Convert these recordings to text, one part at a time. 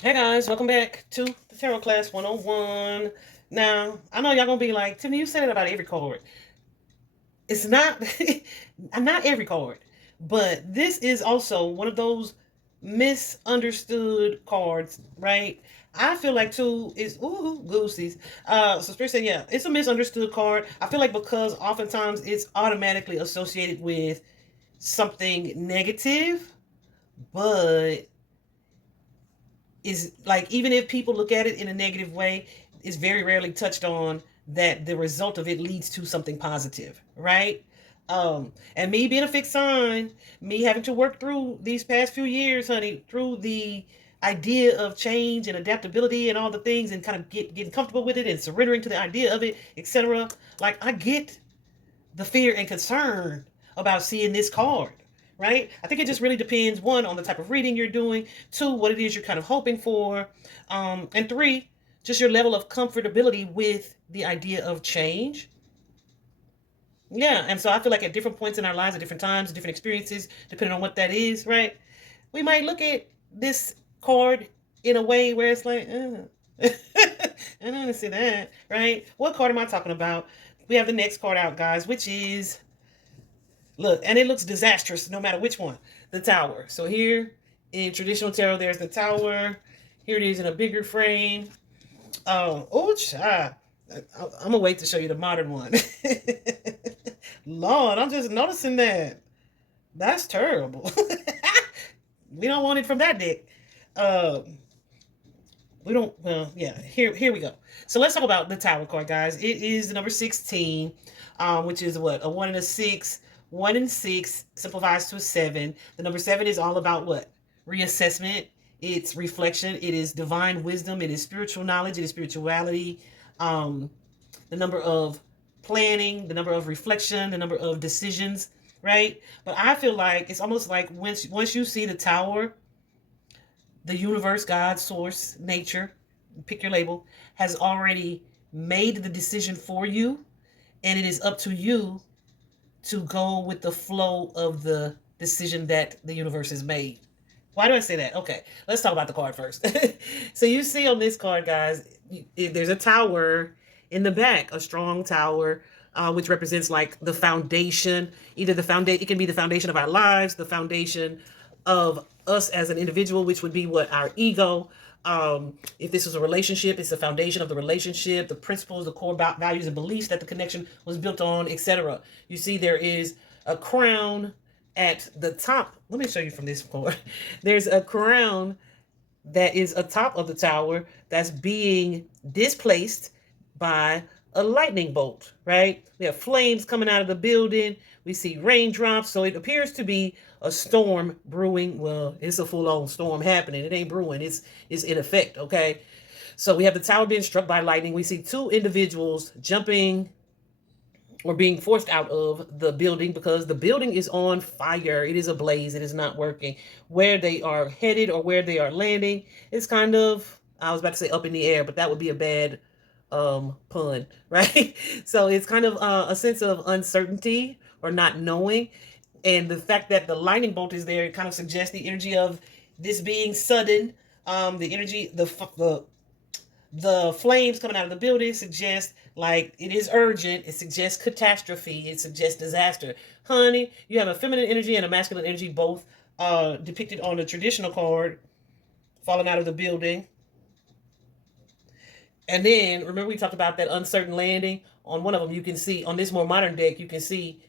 Hey guys, welcome back to the Tarot Class 101. Now, I know y'all gonna be like, Timmy, you said it about every card. It's not not every card, but this is also one of those misunderstood cards, right? I feel like too is goosies. So Spirit said, yeah, it's a misunderstood card. I feel like because oftentimes it's automatically associated with something negative, but is like even if people look at it in a negative way, it's very rarely touched on that the result of it leads to something positive, right? And me being a fixed sign, me having to work through these past few years, honey, through the idea of change and adaptability and all the things and kind of getting comfortable with it and surrendering to the idea of it, etc. Like I get the fear and concern about seeing this card, right? I think it just really depends, one, on the type of reading you're doing, two, what it is you're kind of hoping for, and three, just your level of comfortability with the idea of change. Yeah, and so I feel like at different points in our lives, at different times, different experiences, depending on what that is, right? We might look at this card in a way where it's like, I don't want to see that, right? What card am I talking about? We have the next card out, guys, which is look, and it looks disastrous no matter which one. The tower. So here in traditional tarot, there's the tower. Here it is in a bigger frame. I'm gonna wait to show you the modern one. Lord, I'm just noticing that. That's terrible. We don't want it from that deck. Um, we don't. Well, yeah. Here we go. So let's talk about the tower card, guys. It is the number 16, which is what, a one and a six. One and six simplifies to a seven. The number seven is all about what? Reassessment. It's reflection. It is divine wisdom. It is spiritual knowledge. It is spirituality. Um, the number of planning, the number of reflection, the number of decisions, right? But I feel like it's almost like once you see the tower, the universe, God, source, nature, pick your label, has already made the decision for you, and it is up to you to go with the flow of the decision that the universe has made. Why do I say that? Okay, let's talk about the card first. So you see on this card, guys, there's a tower in the back, a strong tower, which represents like the foundation. Either the foundation, it can be the foundation of our lives, the foundation of us as an individual, which would be what, our ego. If this was a relationship, it's the foundation of the relationship, the principles, the core values and beliefs that the connection was built on, etc. You see, there is a crown at the top. Let me show you from this point. There's a crown that is atop of the tower that's being displaced by a lightning bolt, right? We have flames coming out of the building. We see raindrops. So it appears to be a storm brewing. Well, it's a full-on storm happening. It ain't brewing. It's in effect, okay? So we have the tower being struck by lightning. We see two individuals jumping or being forced out of the building because the building is on fire. It is ablaze. It is not working. Where they are headed or where they are landing is kind of, I was about to say up in the air, but that would be a bad pun, right? So it's kind of a sense of uncertainty or not knowing. And the fact that the lightning bolt is there, it kind of suggests the energy of this being sudden. The energy, the flames coming out of the building suggest like it is urgent. It suggests catastrophe. It suggests disaster. Honey, you have a feminine energy and a masculine energy both depicted on the traditional card falling out of the building. And then remember we talked about that uncertain landing. On one of them you can see, on this more modern deck, you can see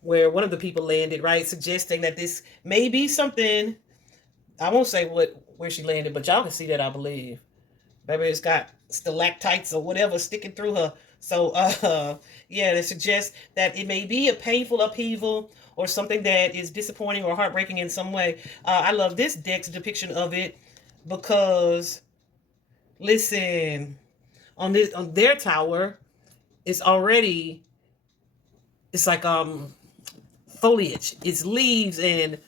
where one of the people landed, right? Suggesting that this may be something. I won't say where she landed, but y'all can see that, I believe. Maybe it's got stalactites or whatever sticking through her. So, yeah, that suggests that it may be a painful upheaval or something that is disappointing or heartbreaking in some way. I love this deck's depiction of it because, listen, on their tower, it's already, it's like foliage. It's leaves and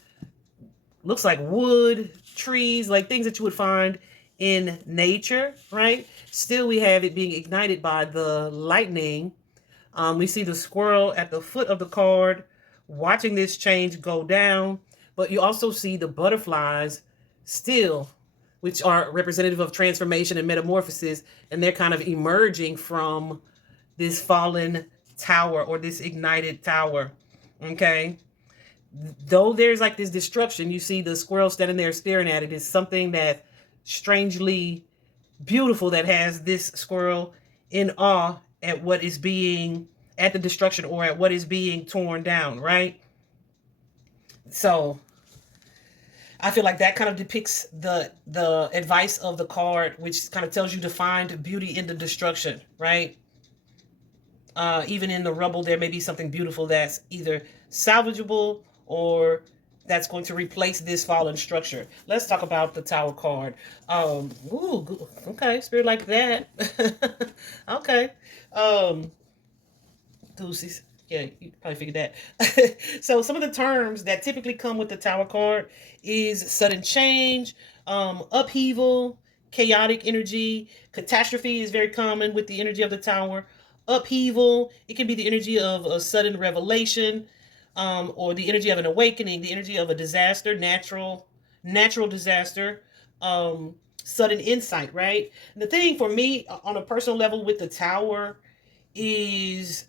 looks like wood, trees, like things that you would find in nature, right? Still, we have it being ignited by the lightning. We see the squirrel at the foot of the card watching this change go down, but you also see the butterflies still which are representative of transformation and metamorphosis, and they're kind of emerging from this fallen tower or this ignited tower. Okay. Though there's like this destruction, you see the squirrel standing there staring at it. Is something that strangely beautiful that has this squirrel in awe at what is being at the destruction or at what is being torn down, right? So I feel like that kind of depicts the advice of the card, which kind of tells you to find beauty in the destruction, right? Even in the rubble, there may be something beautiful that's either salvageable or that's going to replace this fallen structure. Let's talk about the Tower card. Okay, spirit like that. Okay. Goosies. Yeah, you probably figured that. So some of the terms that typically come with the Tower card is sudden change, upheaval, chaotic energy. Catastrophe is very common with the energy of the Tower. Upheaval, it can be the energy of a sudden revelation, or the energy of an awakening, the energy of a disaster, natural disaster, sudden insight, right? And the thing for me on a personal level with the Tower is,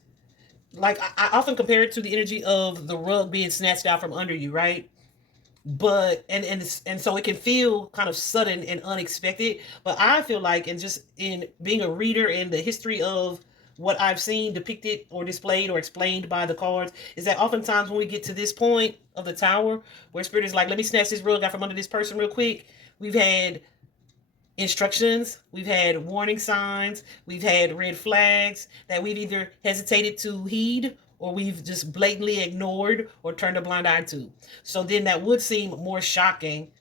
like, I often compare it to the energy of the rug being snatched out from under you, right? But and so it can feel kind of sudden and unexpected. But I feel like, and just in being a reader in the history of what I've seen depicted or displayed or explained by the cards, is that oftentimes when we get to this point of the Tower where spirit is like, let me snatch this rug out from under this person real quick, we've had instructions, we've had warning signs, we've had red flags that we've either hesitated to heed or we've just blatantly ignored or turned a blind eye to. So then that would seem more shocking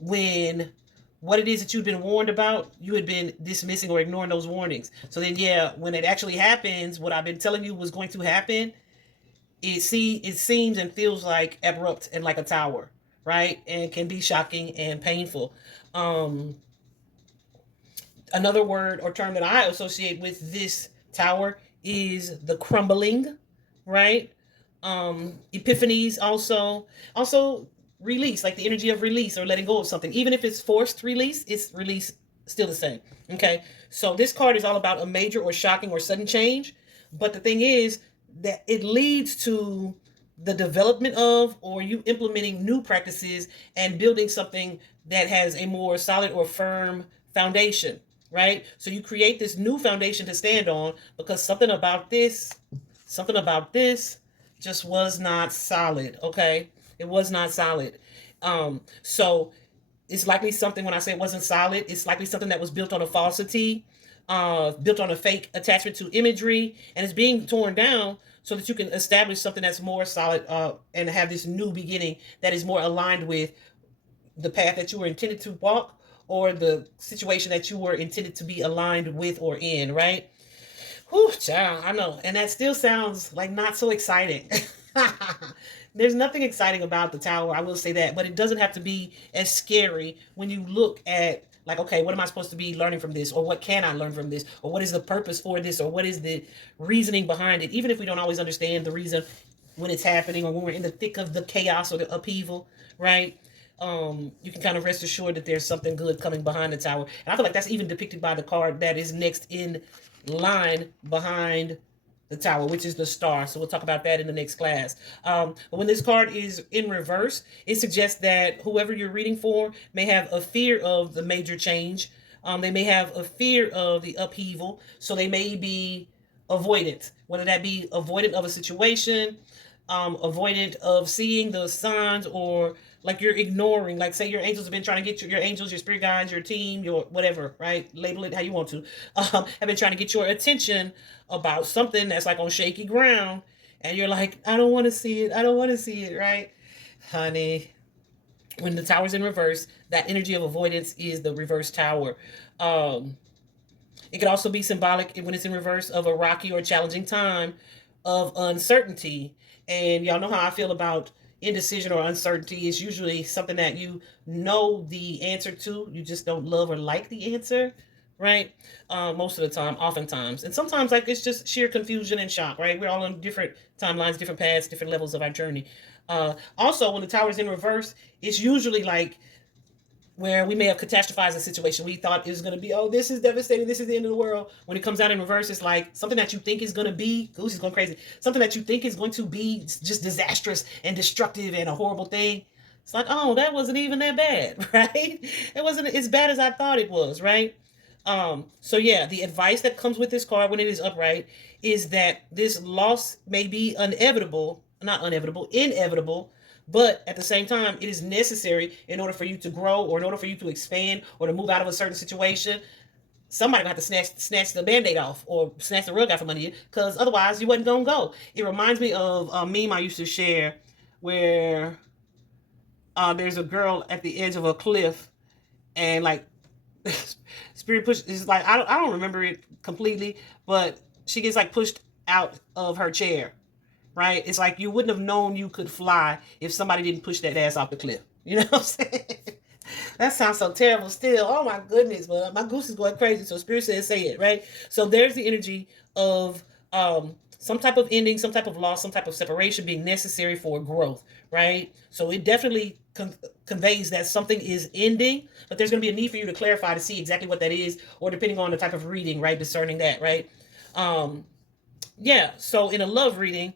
when what it is that you've been warned about, you had been dismissing or ignoring those warnings. So then, yeah, when it actually happens, what I've been telling you was going to happen, it seems and feels like abrupt and like a tower, right? And can be shocking and painful. Another word or term that I associate with this Tower is the crumbling, right? Epiphanies also release, like the energy of release or letting go of something. Even if it's forced release, it's release still the same. Okay. So this card is all about a major or shocking or sudden change. But the thing is that it leads to the development of, or you implementing new practices and building something that has a more solid or firm foundation, right? So you create this new foundation to stand on because something about this just was not solid. Okay. It was not solid. So it's likely something, when I say it wasn't solid, it's likely something that was built on a falsity, built on a fake attachment to imagery, and it's being torn down so that you can establish something that's more solid, and have this new beginning that is more aligned with the path that you were intended to walk or the situation that you were intended to be aligned with or in, right? Whew, child, I know. And that still sounds like not so exciting. There's nothing exciting about the Tower, I will say that, but it doesn't have to be as scary when you look at, like, okay, what am I supposed to be learning from this? Or what can I learn from this? Or what is the purpose for this? Or what is the reasoning behind it? Even if we don't always understand the reason when it's happening or when we're in the thick of the chaos or the upheaval, right? You can kind of rest assured that there's something good coming behind the Tower. And I feel like that's even depicted by the card that is next in line behind the Tower, which is the Star. So we'll talk about that in the next class. But when this card is in reverse, it suggests that whoever you're reading for may have a fear of the major change. They may have a fear of the upheaval. So they may be avoidant, whether that be avoidant of a situation, avoidant of seeing the signs, or like you're ignoring, like say your angels have been trying to get your angels, your spirit guides, your team, your whatever, right? Label it how you want to, have been trying to get your attention about something that's like on shaky ground. And you're like, I don't want to see it. I don't want to see it, right? Honey, when the Tower's in reverse, that energy of avoidance is the reverse Tower. It could also be symbolic when it's in reverse of a rocky or challenging time of uncertainty. And y'all know how I feel about indecision or uncertainty. Is usually something that you know the answer to, you just don't love or like the answer, right? Most of the time, oftentimes. And sometimes, like, it's just sheer confusion and shock, right? We're all on different timelines, different paths, different levels of our journey. Also, when the Tower's in reverse, it's usually like where we may have catastrophized a situation. We thought it was going to be, oh, this is devastating. This is the end of the world. When it comes out in reverse, it's like something that you think is going to be, Goose is going crazy, something that you think is going to be just disastrous and destructive and a horrible thing. It's like, oh, that wasn't even that bad, right? It wasn't as bad as I thought it was, right? So yeah, the advice that comes with this card when it is upright is that this loss may be inevitable, not inevitable, inevitable, but at the same time, it is necessary in order for you to grow or in order for you to expand or to move out of a certain situation. Somebody gonna have to snatch the band-aid off or snatch the rug out from under you, because otherwise you wasn't gonna go. It reminds me of a meme I used to share where there's a girl at the edge of a cliff and like spirit push is like I don't remember it completely, but she gets like pushed out of her chair, right? It's like you wouldn't have known you could fly if somebody didn't push that ass off the cliff. You know what I'm saying? That sounds so terrible still. Oh my goodness. But my goose is going crazy. So Spirit says say it, right? So there's the energy of some type of ending, some type of loss, some type of separation being necessary for growth, right? So it definitely conveys that something is ending, but there's going to be a need for you to clarify to see exactly what that is, or depending on the type of reading, right? Discerning that, right? Yeah. So in a love reading,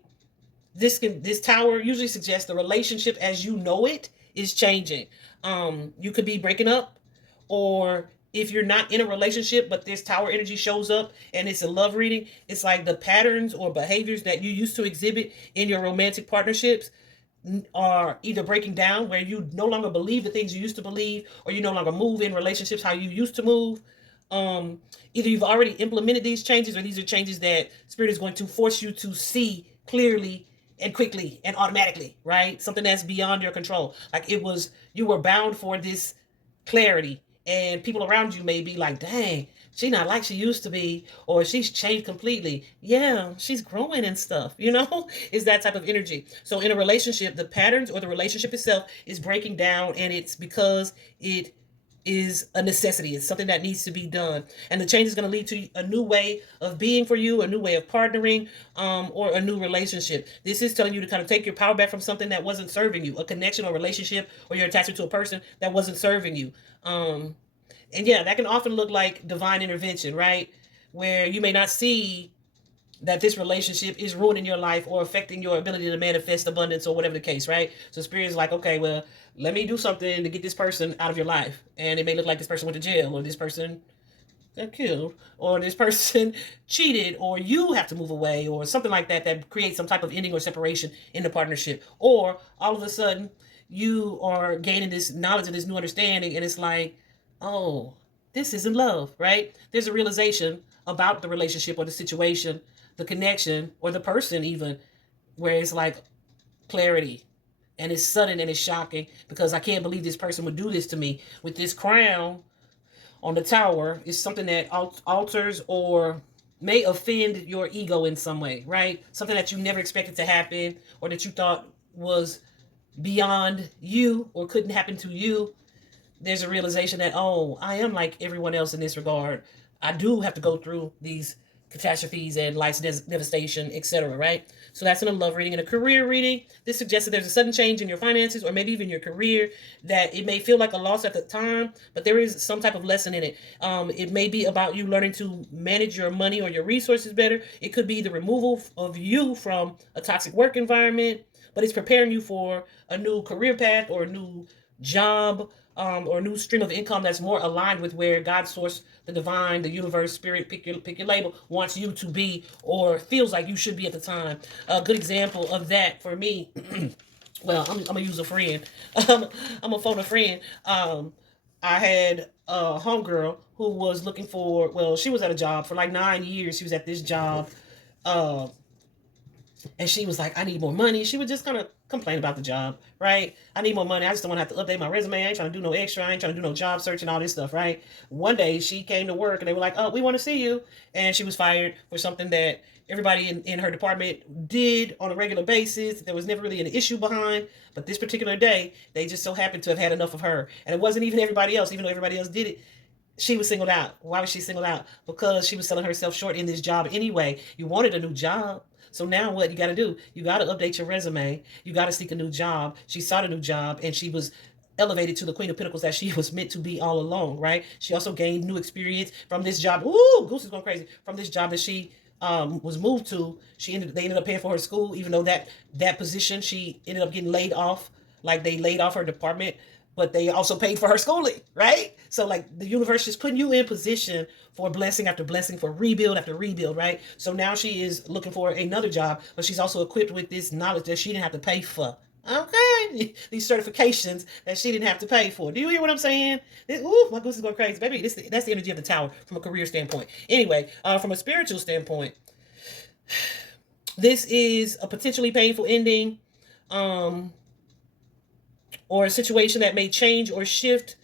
this tower usually suggests the relationship as you know it is changing. You could be breaking up, or if you're not in a relationship but this tower energy shows up and it's a love reading, it's like the patterns or behaviors that you used to exhibit in your romantic partnerships are either breaking down, where you no longer believe the things you used to believe, or you no longer move in relationships how you used to move. Either you've already implemented these changes, or these are changes that Spirit is going to force you to see clearly and quickly and automatically, right? Something that's beyond your control. Like it was, you were bound for this clarity, and people around you may be like, dang, she not like she used to be, or she's changed completely. Yeah, she's growing and stuff, you know? Is that type of energy. So in a relationship, the patterns or the relationship itself is breaking down, and it's because it is a necessity. It's something that needs to be done. And the change is going to lead to a new way of being for you, a new way of partnering, or a new relationship. This is telling you to kind of take your power back from something that wasn't serving you, a connection or relationship, or your attachment to a person that wasn't serving you. And yeah, that can often look like divine intervention, right? Where you may not see that this relationship is ruining your life or affecting your ability to manifest abundance or whatever the case, right? So Spirit is like, okay, well, let me do something to get this person out of your life. And it may look like this person went to jail, or this person got killed, or this person cheated, or you have to move away, or something like that, that creates some type of ending or separation in the partnership. Or all of a sudden you are gaining this knowledge and this new understanding, and it's like, oh, this isn't love, right? There's a realization about the relationship or the situation, the connection, or the person even, where it's like clarity, and it's sudden and it's shocking, because I can't believe this person would do this to me. With this crown on the tower, is something that alters or may offend your ego in some way, right? Something that you never expected to happen, or that you thought was beyond you or couldn't happen to you. There's a realization that, oh, I am like everyone else in this regard. I do have to go through these catastrophes and life's devastation, etc., right? So that's in a love reading. In a career reading, this suggests that there's a sudden change in your finances, or maybe even your career, that it may feel like a loss at the time, but there is some type of lesson in it. It may be about you learning to manage your money or your resources better. It could be the removal of you from a toxic work environment, but it's preparing you for a new career path or a new job, or a new stream of income that's more aligned with where God's source, the divine, the universe, spirit, pick your label, wants you to be, or feels like you should be at the time. A good example of that for me, well, I'm gonna use a friend. I'm gonna phone a friend. I had a homegirl who was looking for, well, she was at a job for like 9 years. She was at this job. And she was like, I need more money. She would just kind of complain about the job, right? I need more money. I just don't want to have to update my resume. I ain't trying to do no extra. I ain't trying to do no job search and all this stuff, right? One day she came to work and they were like, oh, we want to see you. And she was fired for something that everybody in her department did on a regular basis. There was never really an issue behind. But this particular day, they just so happened to have had enough of her. And it wasn't even everybody else, even though everybody else did it. She was singled out. Why was she singled out? Because she was selling herself short in this job anyway. You wanted a new job. So now what you got to do? You got to update your resume. You got to seek a new job. She sought a new job, and she was elevated to the Queen of Pentacles that she was meant to be all along, right? She also gained new experience from this job. Ooh, Goose is going crazy. From this job that she was moved to, they ended up paying for her school, even though that position she ended up getting laid off. Like they laid off her department, but they also paid for her schooling, right? So like the universe is putting you in position for blessing after blessing, for rebuild after rebuild, right? So now she is looking for another job, but she's also equipped with this knowledge that she didn't have to pay for. Okay, these certifications that she didn't have to pay for. Do you hear what I'm saying? Ooh, my goose is going crazy, baby. That's the energy of the Tower from a career standpoint. Anyway, from a spiritual standpoint, this is a potentially painful ending, or a situation that may change or shift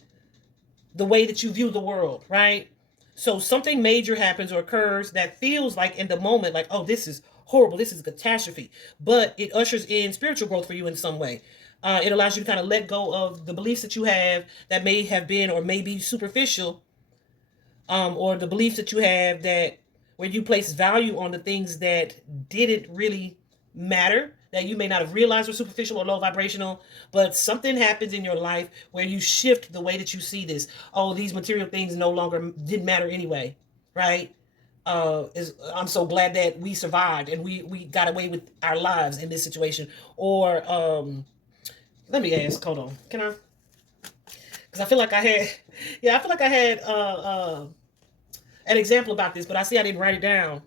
the way that you view the world, right? So something major happens or occurs that feels like in the moment, like, oh, this is horrible, this is a catastrophe, but it ushers in spiritual growth for you in some way. It allows you to kind of let go of the beliefs that you have that may have been or may be superficial, or the beliefs that you have that where you place value on the things that didn't really matter, that you may not have realized were superficial or low vibrational, but something happens in your life where you shift the way that you see this. Oh, these material things no longer didn't matter anyway, right? I'm so glad that we survived and we got away with our lives in this situation. Or let me ask, hold on, can I? Because I feel like I had, yeah, I feel like I had an example about this, but I see I didn't write it down.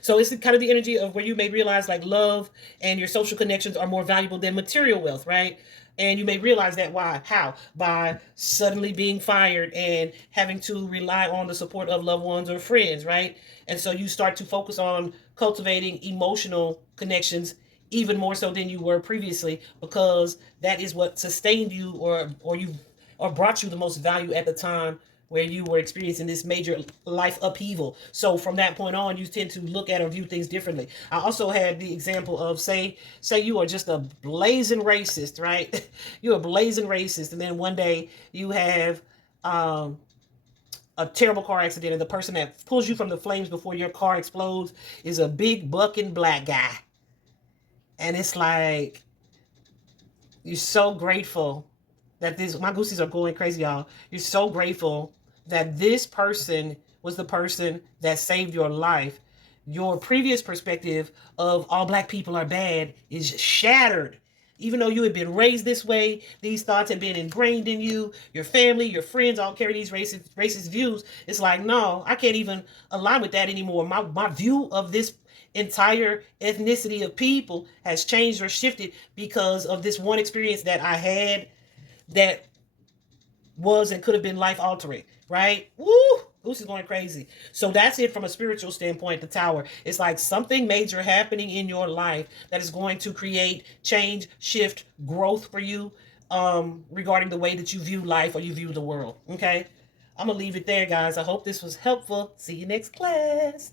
So it's kind of the energy of where you may realize like love and your social connections are more valuable than material wealth, right? And you may realize that why? How? By suddenly being fired and having to rely on the support of loved ones or friends, right? And so you start to focus on cultivating emotional connections even more so than you were previously, because that is what sustained you or brought you the most value at the time where you were experiencing this major life upheaval. So from that point on, you tend to look at or view things differently. I also had the example of say you are just a blazing racist, right? You're a blazing racist, and then one day you have a terrible car accident, and the person that pulls you from the flames before your car explodes is a big bucking black guy. And it's like you're so grateful that this, my goosies are going crazy, y'all. You're so grateful that this person was the person that saved your life. Your previous perspective of all black people are bad is shattered. Even though you had been raised this way, these thoughts had been ingrained in you, your family, your friends all carry these racist views. It's like, no, I can't even align with that anymore. My view of this entire ethnicity of people has changed or shifted because of this one experience that I had that was and could have been life altering, right? Woo! Goose is going crazy. So that's it from a spiritual standpoint, the Tower. It's like something major happening in your life that is going to create change, shift, growth for you, regarding the way that you view life or you view the world. Okay? I'm going to leave it there, guys. I hope this was helpful. See you next class.